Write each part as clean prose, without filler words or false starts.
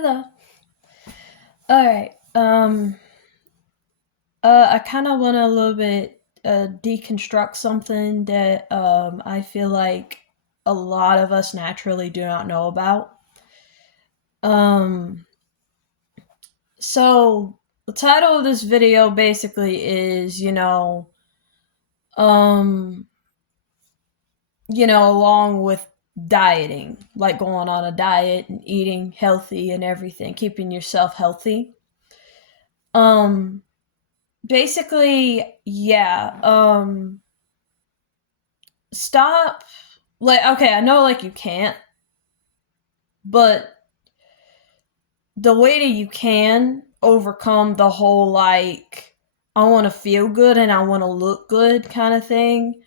Hello. All right. I kind of want to a little bit deconstruct something that I feel like a lot of us naturally do not know about. Um, so the title of this video basically is, um, along with dieting, like going on a diet and eating healthy and everything, keeping yourself healthy. Um, basically, yeah. Stop. Like, okay, I know, like, you can't, but the way that you can overcome the whole, like, I want to feel good and I want to look good kind of thing.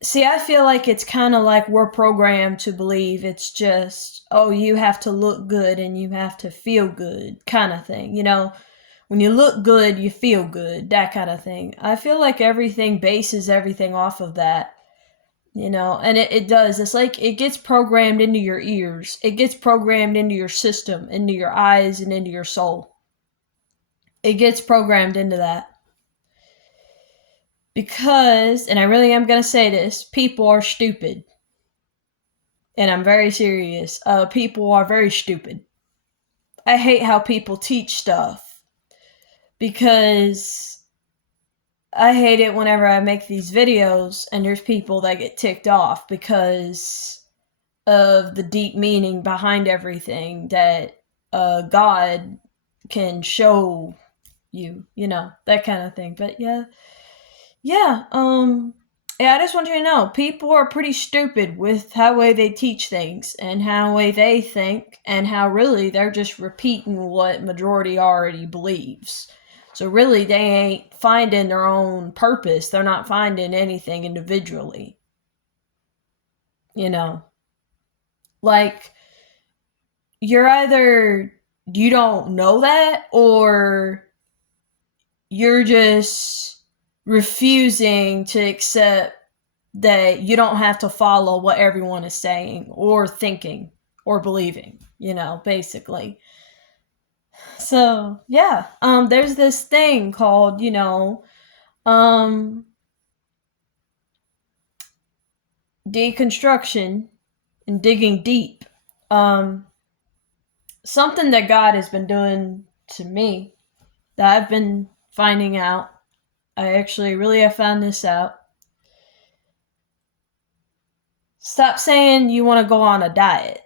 See, I feel like it's kind of like we're programmed to believe it's just, oh, you have to look good and you have to feel good kind of thing. When you look good, you feel good, that kind of thing. I feel like everything bases everything off of that. And it does. It's like it gets programmed into your ears, it gets programmed into your system, into your eyes, and into your soul. It gets programmed into that because, and I really am going to say this, people are stupid. And I'm very serious. People are very stupid. I hate how people teach stuff because I hate it whenever I make these videos and there's people that get ticked off because of the deep meaning behind everything that God can show you, that kind of thing. But yeah. Yeah, I just want you to know, people are pretty stupid with how way they teach things and how way they think, and how really they're just repeating what majority already believes. So really, they ain't finding their own purpose. They're not finding anything individually. You know, like you're either you don't know that or you're just refusing to accept that you don't have to follow what everyone is saying or thinking or believing, basically. So, yeah, there's this thing called, um deconstruction and digging deep. Um something that God has been doing to me that I've been finding out. I actually really have found this out. Stop saying you want to go on a diet.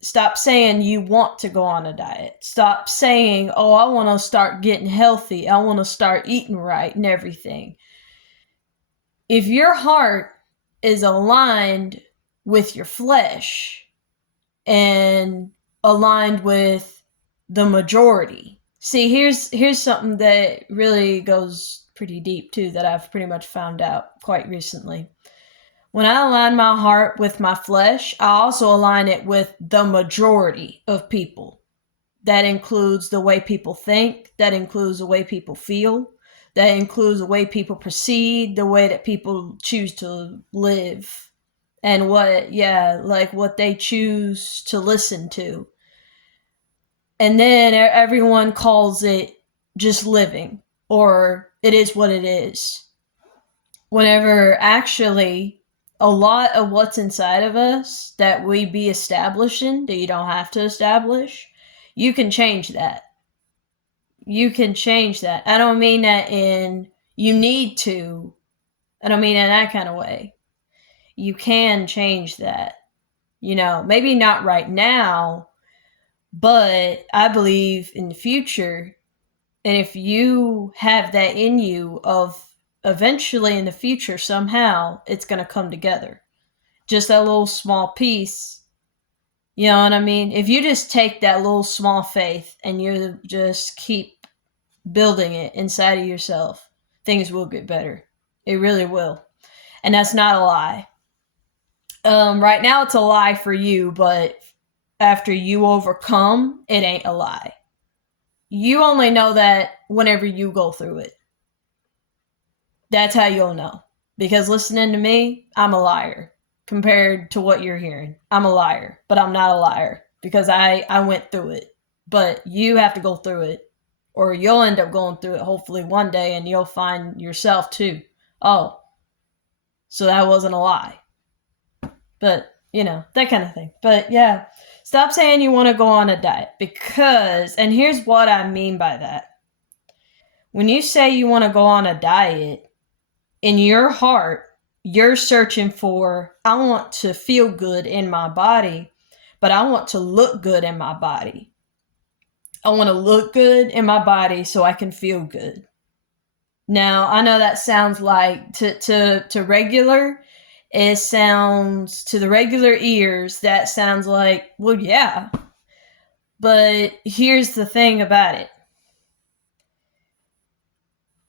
Stop saying you want to go on a diet. Stop saying, oh, I want to start getting healthy. I want to start eating right and everything. If your heart is aligned with your flesh and aligned with the majority. See, here's something that really goes pretty deep too that I've pretty much found out quite recently. When I align my heart with my flesh, I also align it with the majority of people. That includes the way people think, that includes the way people feel, that includes the way people proceed, the way that people choose to live, and what they choose to listen to. And then everyone calls it just living, or it is what it is. Whenever actually a lot of what's inside of us that we be establishing, that you don't have to establish, you can change that. You can change that. I don't mean that in you need to. I don't mean in that kind of way. You can change that. Maybe not right now, but I believe in the future. And if you have that in you of eventually in the future, somehow it's going to come together. Just that little small piece. You know what I mean? If you just take that little small faith and you just keep building it inside of yourself, things will get better. It really will. And that's not a lie. Right now it's a lie for you, but after you overcome, it ain't a lie. You only know that whenever you go through it. That's how you'll know. Because listening to me, I'm a liar compared to what you're hearing. I'm a liar, but I'm not a liar. because I went through it. But you have to go through it, or you'll end up going through it hopefully one day, and you'll find yourself too. Oh, so that wasn't a lie. But, that kind of thing. But yeah, stop saying you want to go on a diet, because, and here's what I mean by that. When you say you want to go on a diet, in your heart, you're searching for, I want to feel good in my body, but I want to look good in my body. I want to look good in my body so I can feel good. Now, I know that sounds like, to regular, it sounds, to the regular ears, that sounds like, well, yeah. But here's the thing about it.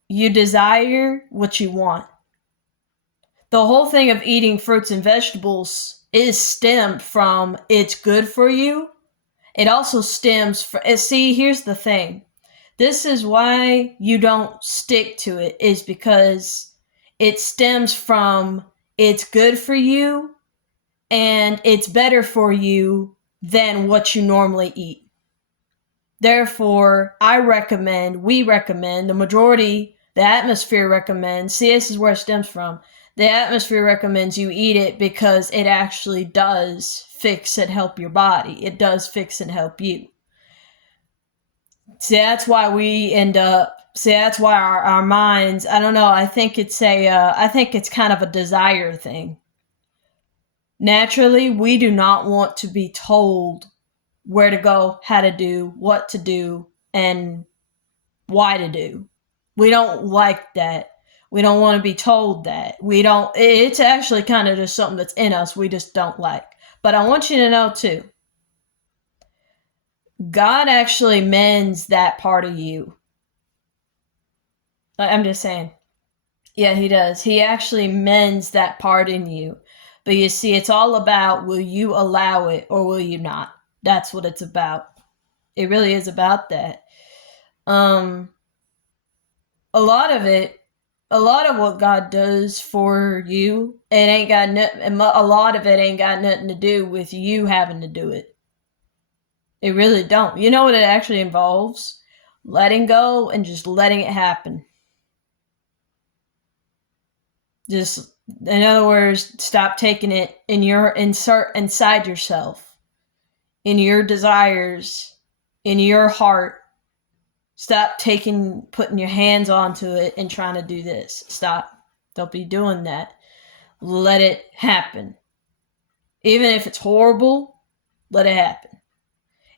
You desire what you want. The whole thing of eating fruits and vegetables is stemmed from it's good for you. It also stems from, see, here's the thing. This is why you don't stick to it, is because it stems from it's good for you and it's better for you than what you normally eat. Therefore, we recommend, the majority, the atmosphere recommends, see, this is where it stems from. The atmosphere recommends you eat it because it actually does fix and help your body. It does fix and help you. See, that's why that's why our minds, I don't know, I think it's kind of a desire thing. Naturally, we do not want to be told where to go, how to do, what to do, and why to do. We don't like that. We don't want to be told that. It's actually kind of just something that's in us we just don't like. But I want you to know too, God actually mends that part of you. I'm just saying. Yeah, he does. He actually mends that part in you. But you see, it's all about, will you allow it or will you not? That's what it's about. It really is about that. A lot of what God does for you, a lot of it ain't got nothing to do with you having to do it. It really don't. You know what it actually involves? Letting go and just letting it happen. Just, in other words, stop taking it inside yourself, in your desires, in your heart. Stop putting your hands onto it and trying to do this. Stop. Don't be doing that. Let it happen. Even if it's horrible, let it happen.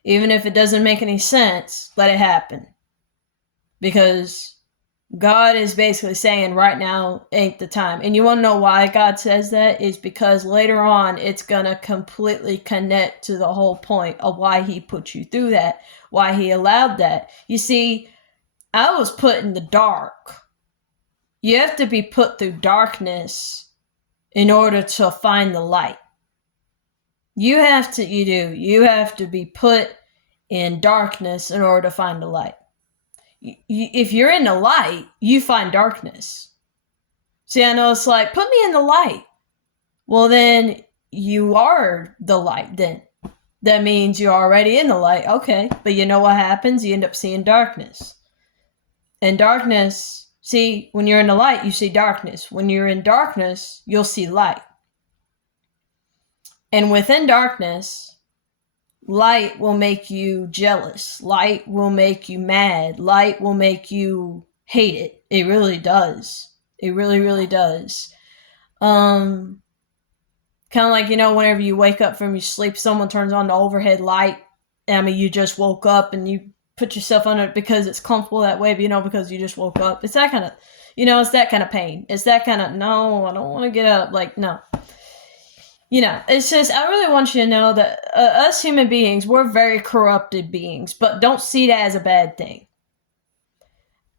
Even if it doesn't make any sense, let it happen. Because God is basically saying right now ain't the time. And you want to know why God says that? Is because later on it's going to completely connect to the whole point of why he put you through that, why he allowed that. You see, I was put in the dark. You have to be put through darkness in order to find the light. You have to be put in darkness in order to find the light. If you're in the light, you find darkness. See, I know it's like, put me in the light. Well, then you are the light then. That means you're already in the light. Okay, but you know what happens? You end up seeing darkness. And darkness, see, when you're in the light, you see darkness. When you're in darkness, you'll see light. And within darkness, light will make you jealous. Light will make you mad. Light will make you hate it. It really does. It really, really does. Kind of like, whenever you wake up from your sleep, someone turns on the overhead light. You just woke up and you put yourself under it because it's comfortable that way, but because you just woke up. It's that kind of, it's that kind of pain. It's that kind of, no, I don't want to get up. Like, no. It's just, I really want you to know that us human beings, we're very corrupted beings, but don't see that as a bad thing.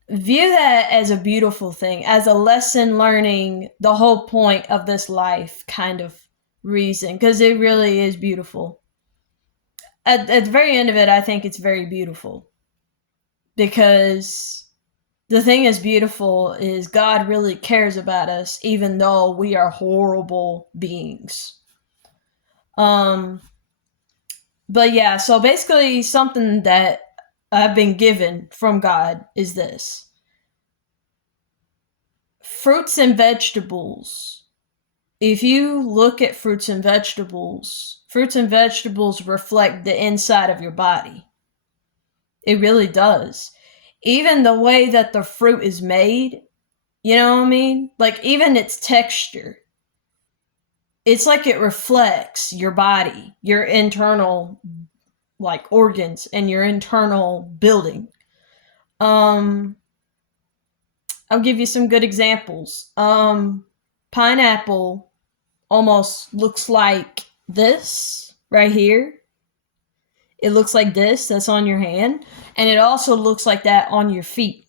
View that as a beautiful thing, as a lesson learning the whole point of this life kind of reason, because it really is beautiful. At the very end of it, I think it's very beautiful. Because the thing is beautiful is God really cares about us, even though we are horrible beings. But yeah, so basically, something that I've been given from God is this: fruits and vegetables. If you look at fruits and vegetables reflect the inside of your body. It really does. Even the way that the fruit is made, you know what I mean? Like, even its texture, it's like it reflects your body, your internal, like, organs and your internal building. Um, I'll give you some good examples. Pineapple almost looks like this right here. It looks like this that's on your hand, and it also looks like that on your feet.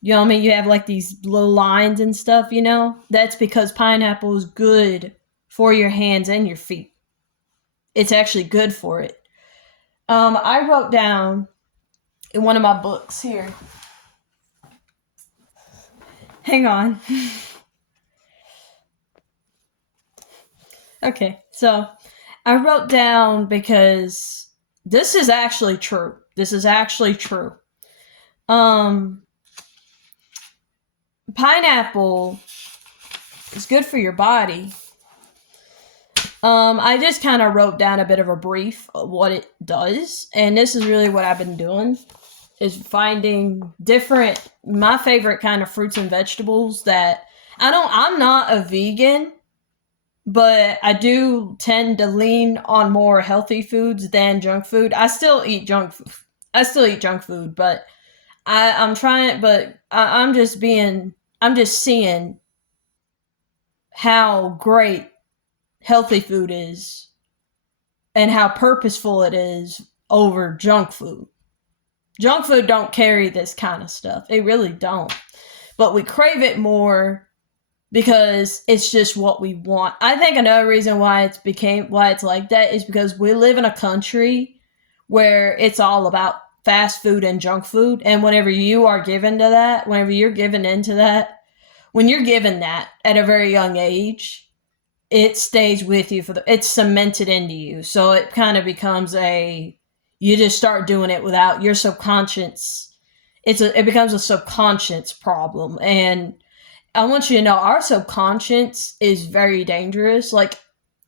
You know what I mean? You have like these little lines and stuff, you know? That's because pineapple is good for your hands and your feet. It's actually good for it. I wrote down in one of my books here. Hang on. Okay, so I wrote down because this is actually true. This is actually true. Um, Pineapple is good for your body. I just kind of wrote down a bit of a brief of what it does, and this is really what I've been doing, is finding different, my favorite kind of fruits and vegetables that I'm not a vegan, but I do tend to lean on more healthy foods than junk food. I still eat junk food. But I'm trying, but I'm just seeing how great healthy food is and how purposeful it is over junk food. Junk food don't carry this kind of stuff. It really don't. But we crave it more because it's just what we want. I think another reason why it's like that is because we live in a country where it's all about fast food and junk food, and whenever you are given to that, whenever you're given into that, when you're given that at a very young age, it stays with you it's cemented into you. So it kind of becomes you just start doing it without your subconscious. It becomes a subconscious problem. And I want you to know our subconscious is very dangerous. Like,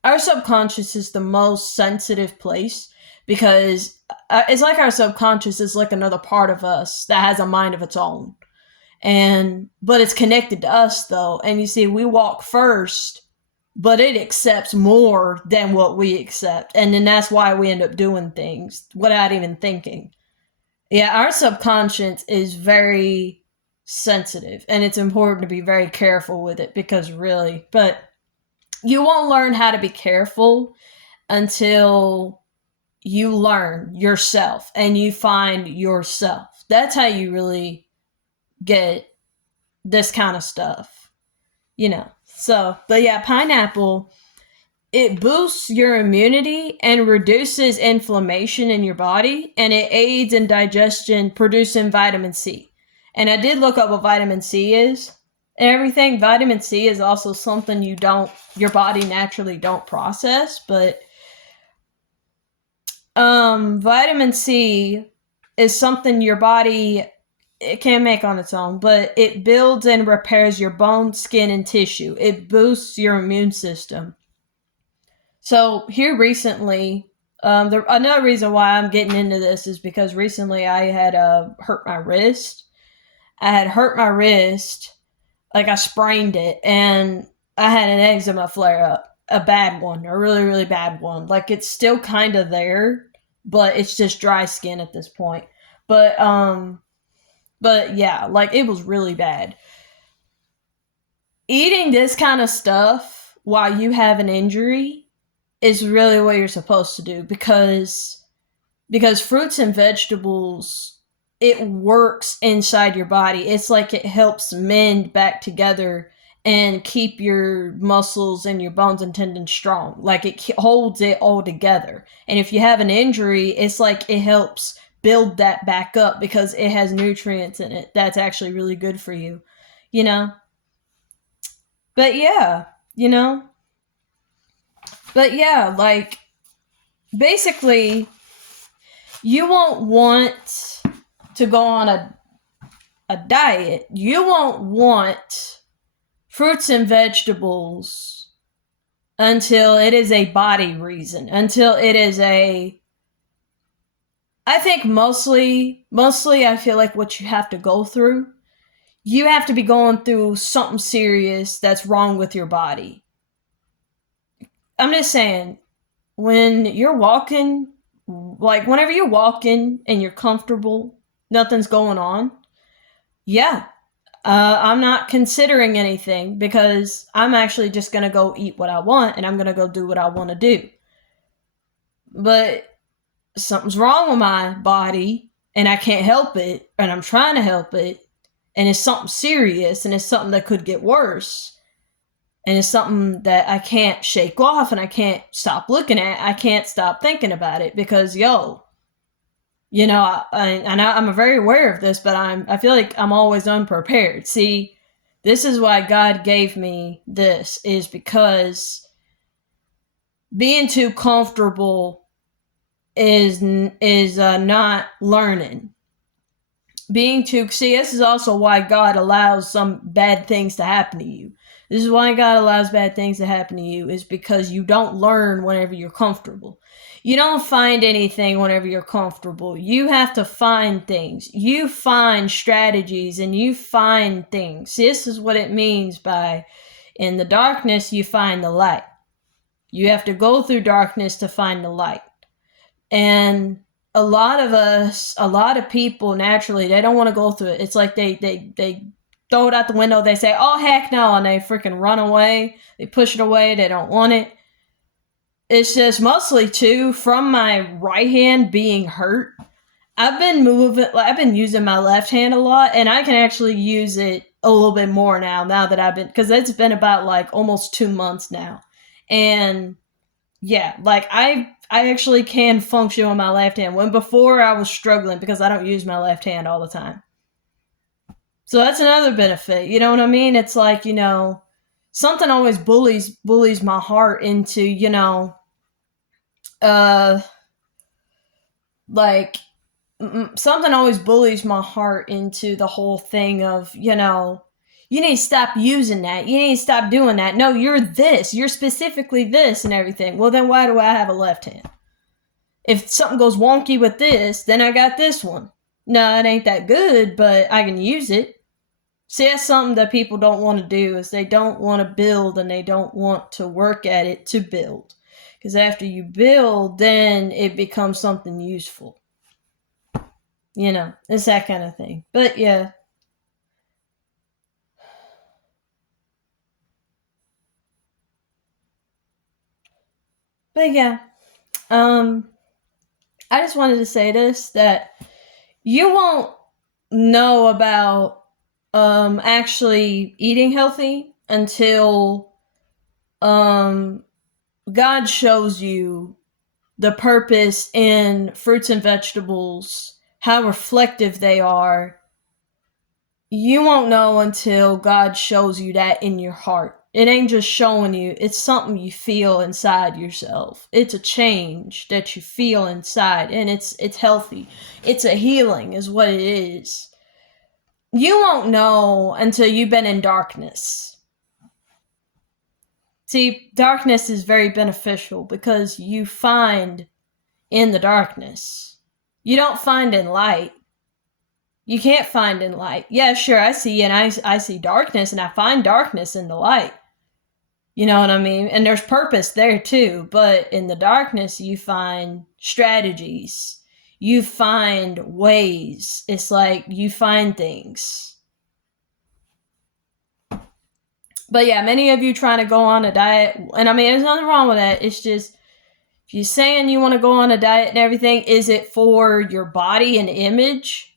our subconscious is the most sensitive place because it's like our subconscious is like another part of us that has a mind of its own. But it's connected to us though. And you see, we walk first, but it accepts more than what we accept. And then that's why we end up doing things without even thinking. Yeah, our subconscious is very sensitive, and it's important to be very careful with it because really, but you won't learn how to be careful until you learn yourself and you find yourself. That's how you really get this kind of stuff, you know. So, but yeah, pineapple, it boosts your immunity and reduces inflammation in your body, and it aids in digestion, producing vitamin C. And I did look up what vitamin C is and everything. Vitamin C is also something your body naturally don't process, but vitamin C is something your body, it can't make on its own, but it builds and repairs your bone, skin, and tissue. It boosts your immune system. So here recently, another reason why I'm getting into this is because recently I had hurt my wrist. I had hurt my wrist, like I sprained it, and I had an eczema flare up, a bad one, a really really bad one. Like, it's still kind of there, but it's just dry skin at this point. But but yeah, like, it was really bad. Eating this kind of stuff while you have an injury is really what you're supposed to do because fruits and vegetables, it works inside your body. It's like it helps mend back together and keep your muscles and your bones and tendons strong. Like, it holds it all together. And if you have an injury, it's like it helps build that back up because it has nutrients in it that's actually really good for you, you know. But yeah, you know. But yeah, like, basically, you won't want to go on a diet. You won't want fruits and vegetables until it is a body reason, until it is I think mostly I feel like what you have to go through, you have to be going through something serious that's wrong with your body. I'm just saying, when you're walking, like whenever you're walking and you're comfortable, nothing's going on, yeah, I'm not considering anything because I'm actually just going to go eat what I want and I'm going to go do what I want to do. But something's wrong with my body and I can't help it and I'm trying to help it and it's something serious and it's something that could get worse and it's something that I can't shake off and I can't stop looking at. I can't stop thinking about it because I'm very aware of this, but I feel like I'm always unprepared. See, this is why God gave me this, is because being too comfortable is not learning. This is also why God allows some bad things to happen to you. This is why God allows bad things to happen to you, is because you don't learn whenever you're comfortable. You don't find anything whenever you're comfortable. You have to find things. You find strategies and you find things. This is what it means by, in the darkness, you find the light. You have to go through darkness to find the light. And a lot of people naturally, they don't want to go through it. It's like they throw it out the window. They say, oh, heck no. And they freaking run away. They push it away. They don't want it. It's just mostly too, from my right hand being hurt, I've been using my left hand a lot, and I can actually use it a little bit more now that because it's been about like almost 2 months now. And yeah, like I actually can function with my left hand, when before I was struggling because I don't use my left hand all the time. So that's another benefit, you know what I mean? It's like, something always bullies my heart into, uh like something always bullies my heart into the whole thing of, you need to stop using that. You need to stop doing that. No, you're this. You're specifically this and everything. Well, then why do I have a left hand? If something goes wonky with this, then I got this one. No, it ain't that good, but I can use it. See, that's something that people don't want to do, is they don't want to build and they don't want to work at it to build. Because after you build, then it becomes something useful. It's that kind of thing. But yeah. But yeah. I just wanted to say this, that you won't know about actually eating healthy until God shows you the purpose in fruits and vegetables, how reflective they are. You won't know until God shows you that in your heart. It ain't just showing you, it's something you feel inside yourself. It's a change that you feel inside, and it's healthy. It's a healing is what it is. You won't know until you've been in darkness. See, darkness is very beneficial because you find in the darkness. You don't find in light. You can't find in light. Yeah, sure, I see darkness, and I find darkness in the light. You know what I mean? And there's purpose there too, but in the darkness you find strategies. You find ways. It's like you find things. But yeah, many of you trying to go on a diet, and I mean, there's nothing wrong with that. It's just, if you're saying you want to go on a diet and everything, is it for your body and image?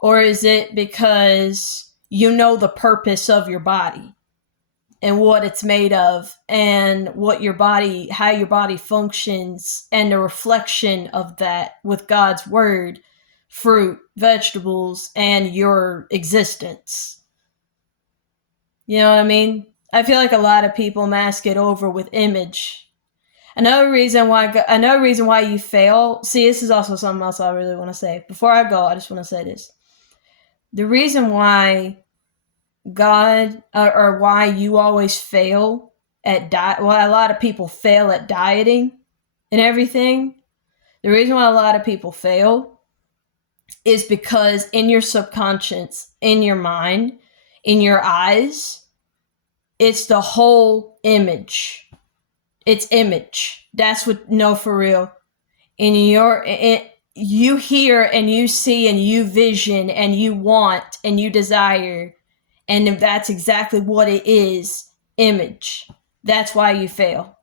Or is it because you know the purpose of your body and what it's made of and how your body functions, and the reflection of that with God's word, fruit, vegetables, and your existence? You know what I mean? I feel like a lot of people mask it over with image. Another reason why you fail. See, this is also something else I really want to say. Before I go, I just want to say this. The reason why God or why you always fail at diet. Well, a lot of people fail at dieting and everything. The reason why a lot of people fail is because in your subconscious, in your mind, in your eyes, it's the whole image. It's image. That's what, no, for real. You hear and you see and you vision and you want and you desire, and that's exactly what it is, image. That's why you fail.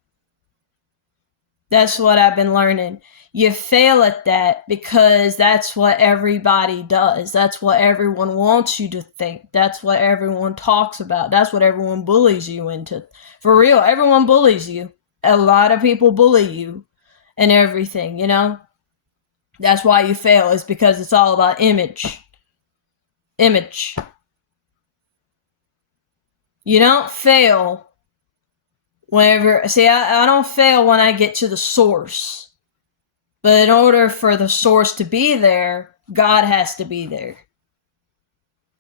That's what I've been learning. You fail at that because that's what everybody does. That's what everyone wants you to think. That's what everyone talks about. That's what everyone bullies you into. For real, everyone bullies you. A lot of people bully you and everything, you know? That's why you fail, is because it's all about image. Image. You don't fail whenever... See, I don't fail when I get to the source. But in order for the source to be there, God has to be there.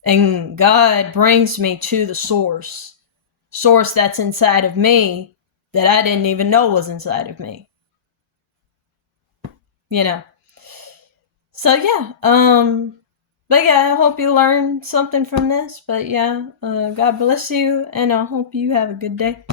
And God brings me to the source. Source that's inside of me that I didn't even know was inside of me. You know. So yeah, but yeah, I hope you learned something from this. But yeah, God bless you, and I hope you have a good day.